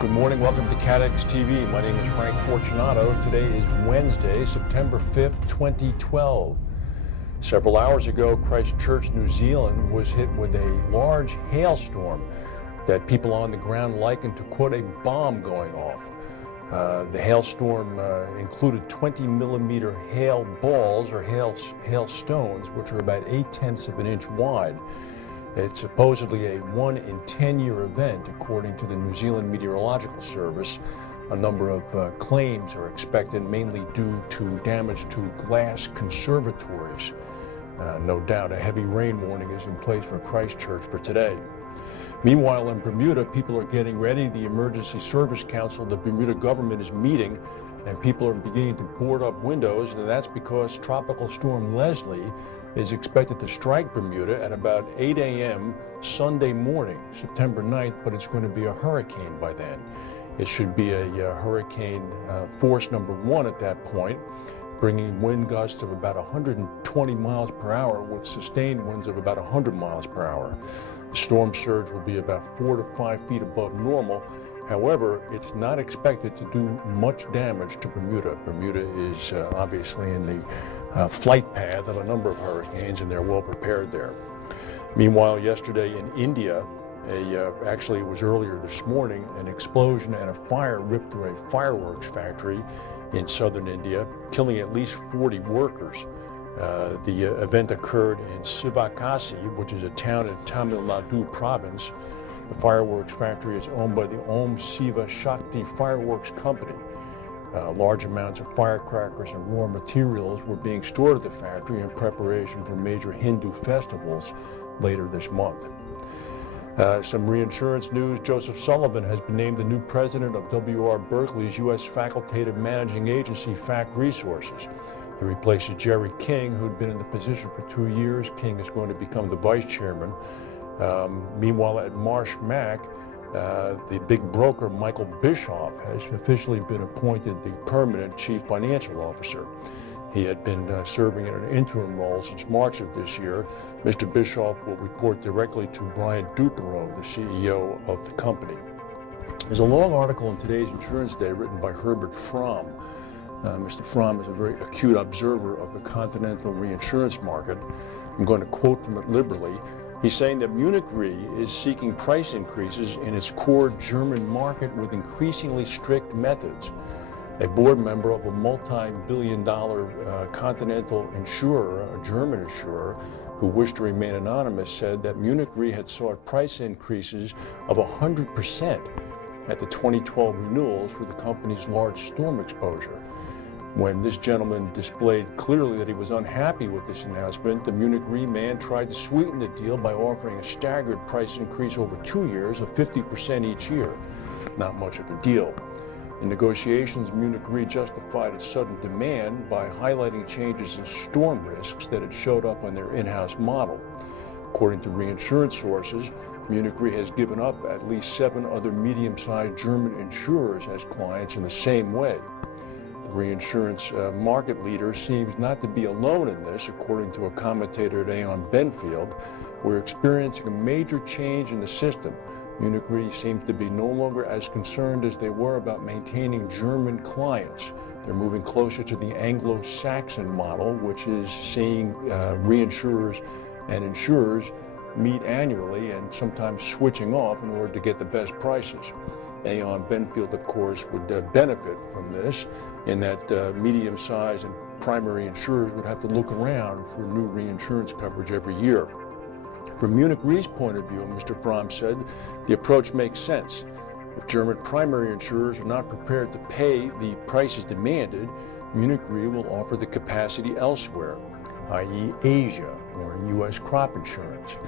Good morning, welcome to CATEX TV. My name is Frank Fortunato. Today is Wednesday, September 5th, 2012. Several hours ago, Christchurch, New Zealand was hit with a large hailstorm that people on the ground likened to, quote, a bomb going off. The hailstorm included 20 millimeter hail balls or hail stones, which are about 0.8 of an inch wide. It's supposedly a 1 in 10-year event, according to the New Zealand Meteorological Service. A number of claims are expected, mainly due to damage to glass conservatories. No doubt a heavy rain warning is in place for Christchurch for today. Meanwhile, in Bermuda, people are getting ready. The Emergency Service Council, the Bermuda government, is meeting, and people are beginning to board up windows, and that's because Tropical Storm Leslie is expected to strike Bermuda at about 8 a.m. Sunday morning, September 9th, but it's going to be a hurricane by then. It should be a hurricane force number 1 at that point, bringing wind gusts of about 120 miles per hour with sustained winds of about 100 miles per hour. The storm surge will be about 4 to 5 feet above normal. However, it's not expected to do much damage to Bermuda. Bermuda is obviously in the flight path of a number of hurricanes, and they're well prepared there. Meanwhile, yesterday in India, actually it was earlier this morning, an explosion and a fire ripped through a fireworks factory in southern India, killing at least 40 workers. The event occurred in Sivakasi, which is a town in Tamil Nadu province. The fireworks factory is owned by the Om Siva Shakti Fireworks Company. Large amounts of firecrackers and raw materials were being stored at the factory in preparation for major Hindu festivals later this month. Some reinsurance news. Joseph Sullivan has been named the new president of W.R. Berkley's U.S. Facultative Managing Agency, FAC Resources. He replaces Jerry King, who'd been in the position for 2 years. King is going to become the vice chairman. Meanwhile, at Marsh Mac, the big broker, Michael Bischoff, has officially been appointed the permanent chief financial officer. He had been serving in an interim role since March of this year. Mr. Bischoff will report directly to Brian Dupereau, the CEO of the company. There's a long article in today's Insurance Day written by Herbert Fromm. Mr. Fromm is a very acute observer of the continental reinsurance market. I'm going to quote from it liberally. He's saying that Munich Re is seeking price increases in its core German market with increasingly strict methods. A board member of a multi-billion-dollar continental insurer, a German insurer, who wished to remain anonymous, said that Munich Re had sought price increases of 100% at the 2012 renewals for the company's large storm exposure. When this gentleman displayed clearly that he was unhappy with this announcement, the Munich Re man tried to sweeten the deal by offering a staggered price increase over 2 years of 50% each year. Not much of a deal. In negotiations, Munich Re justified its sudden demand by highlighting changes in storm risks that had showed up on their in-house model. According to reinsurance sources, Munich Re has given up at least 7 other medium-sized German insurers as clients in the same way. The reinsurance market leader seems not to be alone in this. According to a commentator at Aon Benfield, we're experiencing a major change in the system. Munich Re seems to be no longer as concerned as they were about maintaining German clients. They're moving closer to the Anglo-Saxon model, which is seeing reinsurers and insurers meet annually and sometimes switching off in order to get the best prices. Aon Benfield, of course, would benefit from this in that medium-sized and primary insurers would have to look around for new reinsurance coverage every year. From Munich Re's point of view, Mr. Fromm said, the approach makes sense. If German primary insurers are not prepared to pay the prices demanded, Munich Re will offer the capacity elsewhere, i.e. Asia or U.S. crop insurance.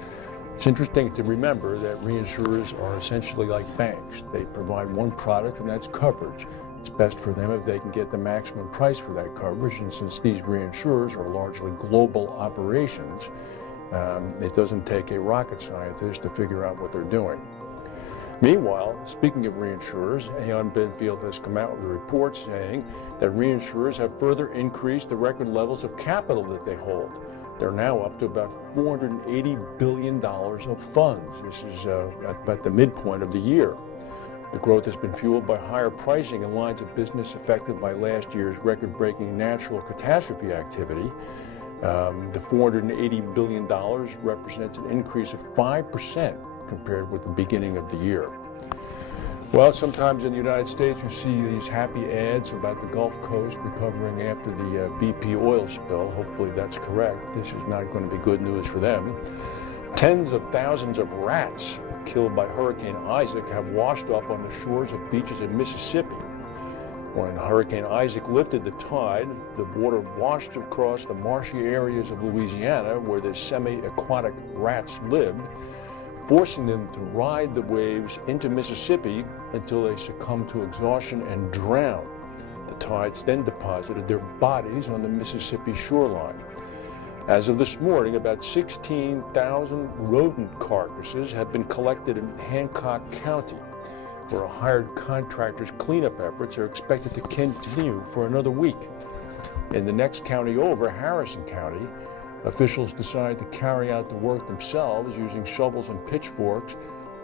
It's interesting to remember that reinsurers are essentially like banks. They provide one product, and that's coverage. It's best for them if they can get the maximum price for that coverage, and since these reinsurers are largely global operations, it doesn't take a rocket scientist to figure out what they're doing. Meanwhile, speaking of reinsurers, Aon Benfield has come out with a report saying that reinsurers have further increased the record levels of capital that they hold. They're now up to about $480 billion of funds. This is at the midpoint of the year. The growth has been fueled by higher pricing in lines of business affected by last year's record-breaking natural catastrophe activity. The $480 billion represents an increase of 5% compared with the beginning of the year. Well, sometimes in the United States you see these happy ads about the Gulf Coast recovering after the BP oil spill. Hopefully that's correct. This is not going to be good news for them. Tens of thousands of rats killed by Hurricane Isaac have washed up on the shores of beaches in Mississippi. When Hurricane Isaac lifted the tide, the water washed across the marshy areas of Louisiana where the semi-aquatic rats lived, forcing them to ride the waves into Mississippi until they succumbed to exhaustion and drowned. The tides then deposited their bodies on the Mississippi shoreline. As of this morning, about 16,000 rodent carcasses have been collected in Hancock County, where a hired contractor's cleanup efforts are expected to continue for another week. In the next county over, Harrison County, officials decided to carry out the work themselves using shovels and pitchforks.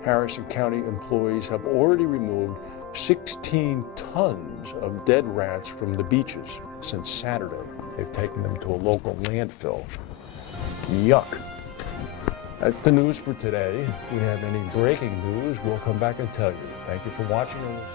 Harrison County employees have already removed 16 tons of dead rats from the beaches since Saturday. They've taken them to a local landfill. Yuck. That's the news for today. If we have any breaking news, we'll come back and tell you. Thank you for watching us.